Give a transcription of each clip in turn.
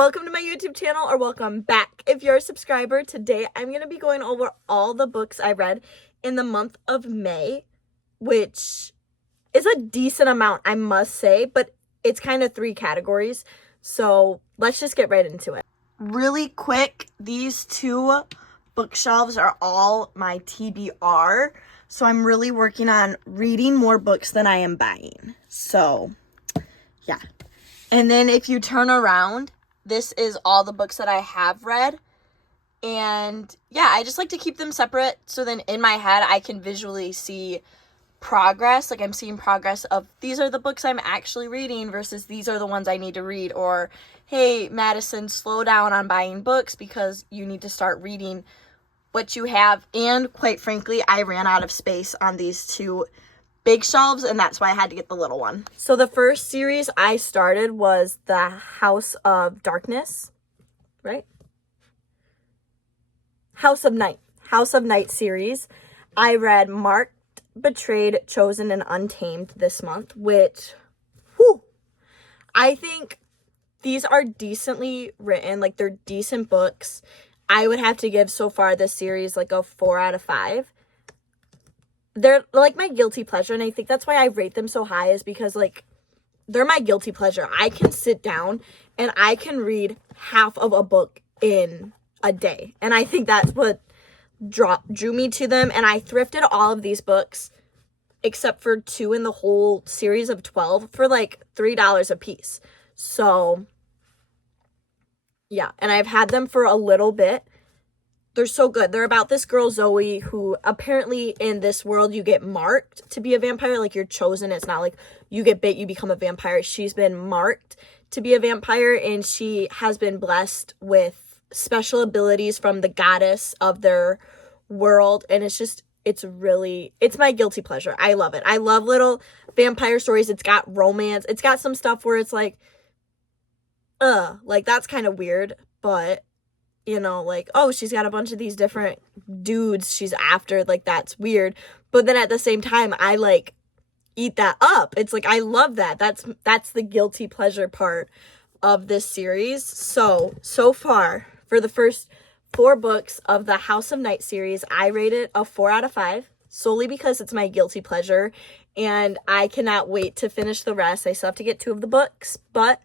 welcome to my YouTube channel, or welcome back if you're a subscriber. Today I'm going to be going over all the books I read in the month of May, which is a decent amount, I must say, but it's kind of three categories. So let's just get right into it. Really quick, these two bookshelves are all my TBR, so I'm really working on reading more books than I am buying. So yeah. And then if you turn around, this is all the books that I have read. And yeah, I just like to keep them separate, so then in my head I can visually see progress. Like I'm seeing progress of these are the books I'm actually reading versus these are the ones I need to read. Or, hey, Madison, slow down on buying books because you need to start reading what you have. And quite frankly, I ran out of space on these two big shelves, and that's why I had to get the little one. So the first series I started was the House of Darkness, right? House of Night series. I read Marked, Betrayed, Chosen, and Untamed this month, which, I think these are decently written. Like, they're decent books. I would have to give so far this series like a 4 out of 5. They're like my guilty pleasure, and I think that's why I rate them so high, is because like they're my guilty pleasure. I can sit down and I can read half of a book in a day, and I think that's what drew me to them. And I thrifted all of these books except for 2 in the whole series of 12 for like $3 a piece. So yeah, and I've had them for a little bit. They're so good. They're about this girl, Zoe, who apparently in this world you get marked to be a vampire. Like, you're chosen. It's not like you get bit, you become a vampire. She's been marked to be a vampire, and she has been blessed with special abilities from the goddess of their world. And it's my guilty pleasure. I love it. I love little vampire stories. It's got romance. It's got some stuff where it's like that's kind of weird, but you know, like, oh, she's got a bunch of these different dudes she's after, like, that's weird. But then at the same time, I like eat that up. It's like, I love that. That's the guilty pleasure part of this series. So far for the first 4 books of the House of Night series, I rate it a 4 out of 5, solely because it's my guilty pleasure and I cannot wait to finish the rest. I still have to get 2 of the books, but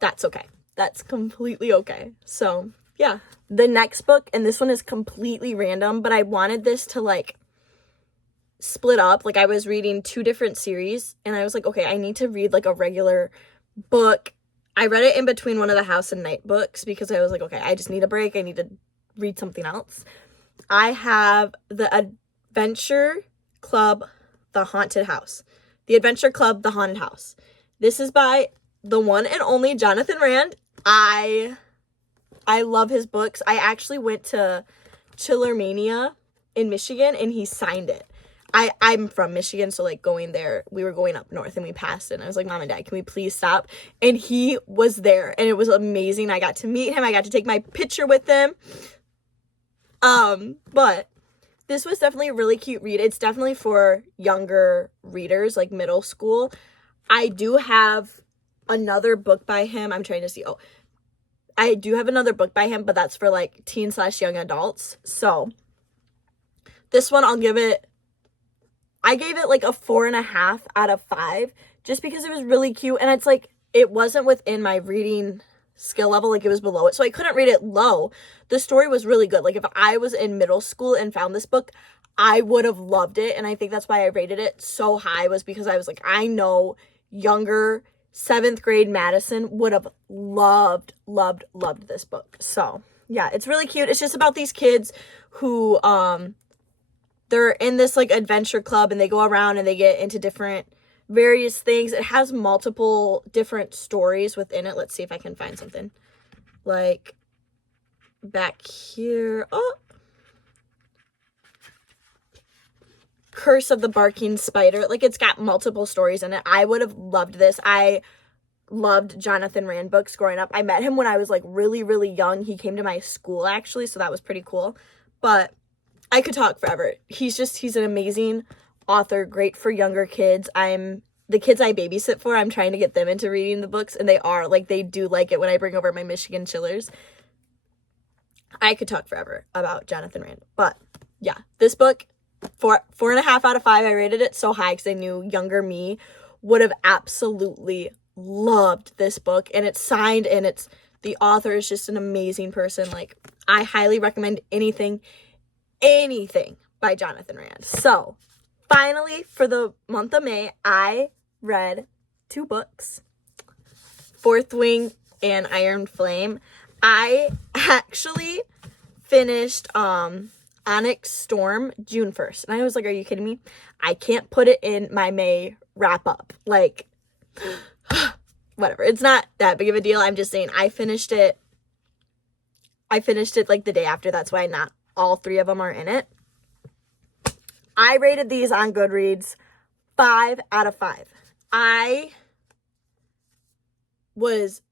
that's okay. That's completely okay. So yeah, the next book, and this one is completely random, but I wanted this to like split up. Like, I was reading 2 different series and I was like, okay, I need to read like a regular book. I read it in between one of the House and Night books because I was like, okay, I just need a break. I need to read something else. I have the Adventure Club, The Haunted House. The Adventure Club, The Haunted House. This is by the one and only Jonathan Rand. I love his books. I actually went to Chillermania in Michigan and he signed it. I'm from Michigan, so like going there, we were going up north and we passed it. And I was like, Mom and Dad, can we please stop? And he was there and it was amazing. I got to meet him. I got to take my picture with him. But this was definitely a really cute read. It's definitely for younger readers, like middle school. I do have another book by him. I'm trying to see. I do have another book by him, but that's for like teen/young adults. So this one I gave it like a 4.5 out of 5, just because it was really cute. And it's like, it wasn't within my reading skill level, like it was below it. So I couldn't read it low. The story was really good. Like, if I was in middle school and found this book, I would have loved it. And I think that's why I rated it so high, was because I was like, I know younger 7th grade Madison would have loved this book. So yeah, it's really cute. It's just about these kids who they're in this like adventure club and they go around and they get into different various things. It has multiple different stories within it. Let's see if I can find something like back here. Curse of the Barking Spider. Like, it's got multiple stories in it. I would have loved this. I loved Jonathan Rand books growing up. I met him when I was like really, really young. He came to my school actually, so that was pretty cool. But I could talk forever. He's an amazing author, great for younger kids. I'm the kids I babysit for, I'm trying to get them into reading the books, and they do like it when I bring over my Michigan chillers. I could talk forever about Jonathan Rand, but yeah, this book, 4.5 out of 5. I rated it so high because I knew younger me would have absolutely loved this book, and it's signed, and the author is just an amazing person. Like, I highly recommend anything by Jonathan Rand. So finally, for the month of May, I read 2 books, Fourth Wing and Iron Flame. I actually finished Onyx Storm June 1st. And I was like, are you kidding me? I can't put it in my May wrap up. Like, whatever. It's not that big of a deal. I'm just saying I finished it like the day after. That's why not all 3 of them are in it. I rated these on Goodreads 5 out of 5. I was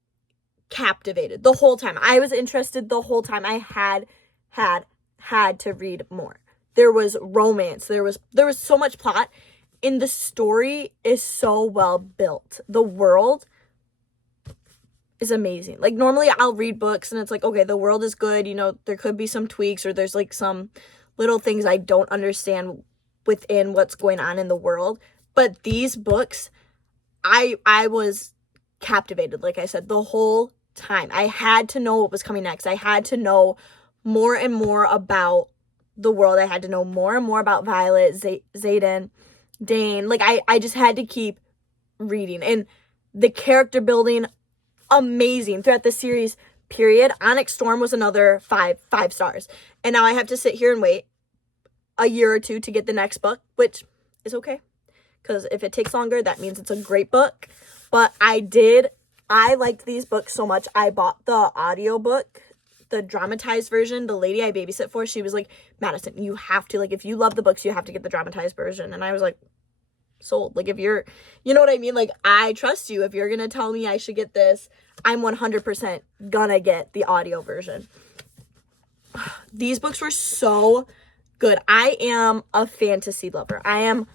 captivated the whole time. I was interested the whole time. I had to read more. There was romance. There was so much plot, and the story is so well built. The world is amazing. Like, normally I'll read books and it's like, okay, the world is good, you know, there could be some tweaks, or there's like some little things I don't understand within what's going on in the world. But these books, I was captivated, like I said, the whole time. I had to know what was coming next. I had to know more and more about the world. I had to know more and more about Violet, Xaden, Dane. Like, I just had to keep reading. And the character building, amazing throughout the series, period. Onyx Storm was another five stars. And now I have to sit here and wait a year or 2 to get the next book, which is okay. Because if it takes longer, that means it's a great book. But I liked these books so much. I bought the audiobook, the dramatized version. The lady I babysit for, she was like, Madison, you have to, like, if you love the books, you have to get the dramatized version. And I was like, sold. Like, if you're, you know what I mean? Like, I trust you. If you're going to tell me I should get this, I'm 100% gonna get the audio version. These books were so good. I am a fantasy lover. I am,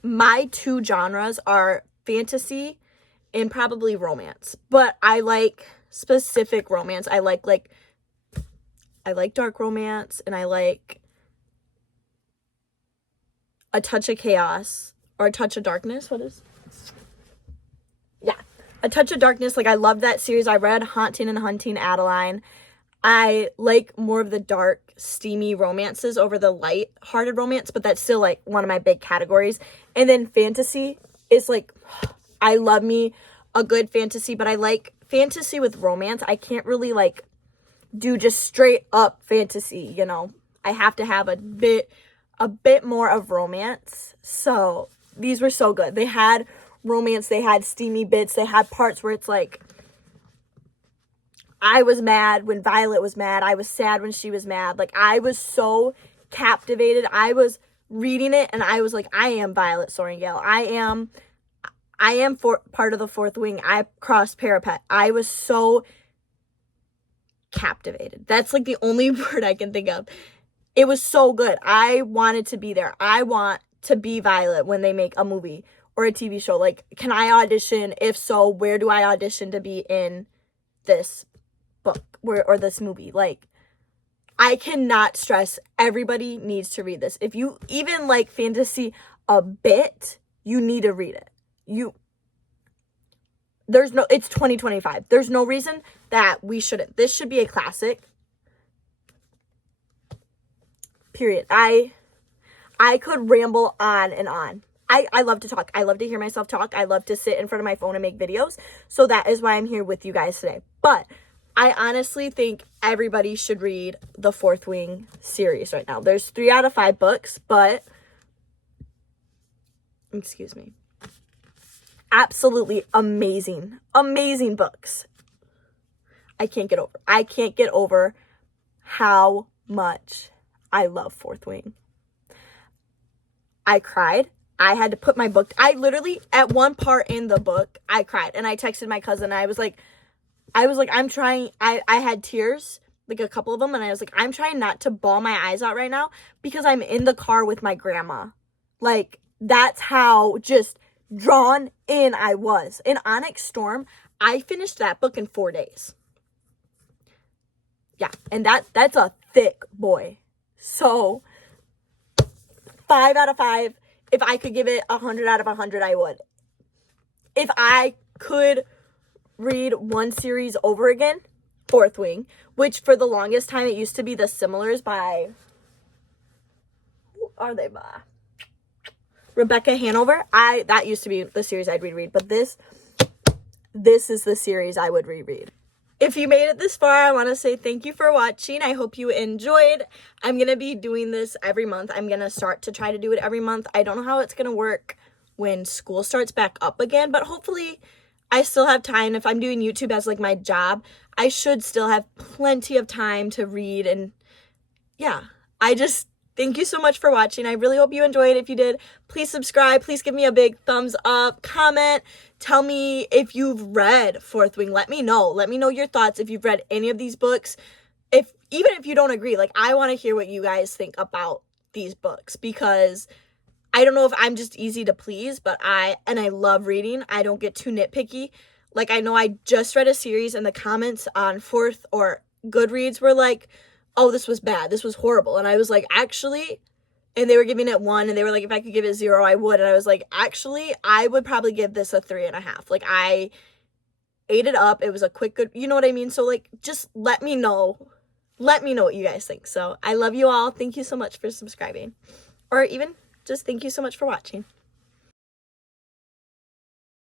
my 2 genres are fantasy and probably romance. But I like specific romance. I like dark romance, and I like a touch of chaos, or a touch of darkness. A Touch of Darkness. Like, I love that series. I read Haunting and Hunting Adeline. I like more of the dark, steamy romances over the light-hearted romance, but that's still, like, one of my big categories. And then fantasy is, like, I love me a good fantasy, but I like fantasy with romance. I can't really, like, do just straight up fantasy, you know. I have to have a bit more of romance. So these were so good. They had romance, they had steamy bits, they had parts where it's like, I was mad when Violet was mad, I was sad when she was mad. Like, I was so captivated. I was reading it and I was like, I am Violet Sorrengail. I am part of the Fourth Wing. I crossed parapet. I was so captivated. That's like the only word I can think of. It was so good. I wanted to be there. I want to be Violet when they make a movie or a TV show. Like, can I audition? If so, where do I audition to be in this book or this movie? Like, I cannot stress, everybody needs to read this. If you even like fantasy a bit, you need to read it. It's 2025. There's no reason that we shouldn't. This should be a classic. Period. I could ramble on and on. I love to talk. I love to hear myself talk. I love to sit in front of my phone and make videos. So that is why I'm here with you guys today. But I honestly think everybody should read the Fourth Wing series right now. There's 3 out of 5 books, but excuse me. Absolutely amazing books. I can't get over how much I love Fourth Wing. I cried. I had to put my book, I literally, at one part in the book, I cried. And I texted my cousin. I was like, I'm trying, I had tears, like a couple of them. And I was like, I'm trying not to bawl my eyes out right now because I'm in the car with my grandma. Like, That's how just drawn in I was. In Onyx Storm, I finished that book in 4 days. Yeah, and that's a thick boy. So 5 out of 5. If I could give it 100 out of 100, I would. If I could read one series over again, Fourth Wing, which for the longest time it used to be The Similars by, who are they by? Rebecca Hanover. That used to be the series I'd reread, but this is the series I would reread. If you made it this far, I want to say thank you for watching. I hope you enjoyed. I'm going to be doing this every month. I'm going to start to try to do it every month. I don't know how it's going to work when school starts back up again, but hopefully I still have time. If I'm doing YouTube as like my job, I should still have plenty of time to read. And yeah, thank you so much for watching. I really hope you enjoyed. If you did, please subscribe. Please give me a big thumbs up. Comment. Tell me if you've read Fourth Wing. Let me know. Let me know your thoughts if you've read any of these books. Even if you don't agree, like, I want to hear what you guys think about these books, because I don't know if I'm just easy to please, but I love reading. I don't get too nitpicky. Like, I know I just read a series and the comments on Fourth or Goodreads were like, oh, this was bad, this was horrible. And I was like, actually, and they were giving it 1, and they were like, if I could give it 0, I would. And I was like, actually, I would probably give this a 3.5. Like, I ate it up. It was a quick, good, you know what I mean? So, like, just let me know. Let me know what you guys think. So, I love you all. Thank you so much for subscribing. Or even just thank you so much for watching.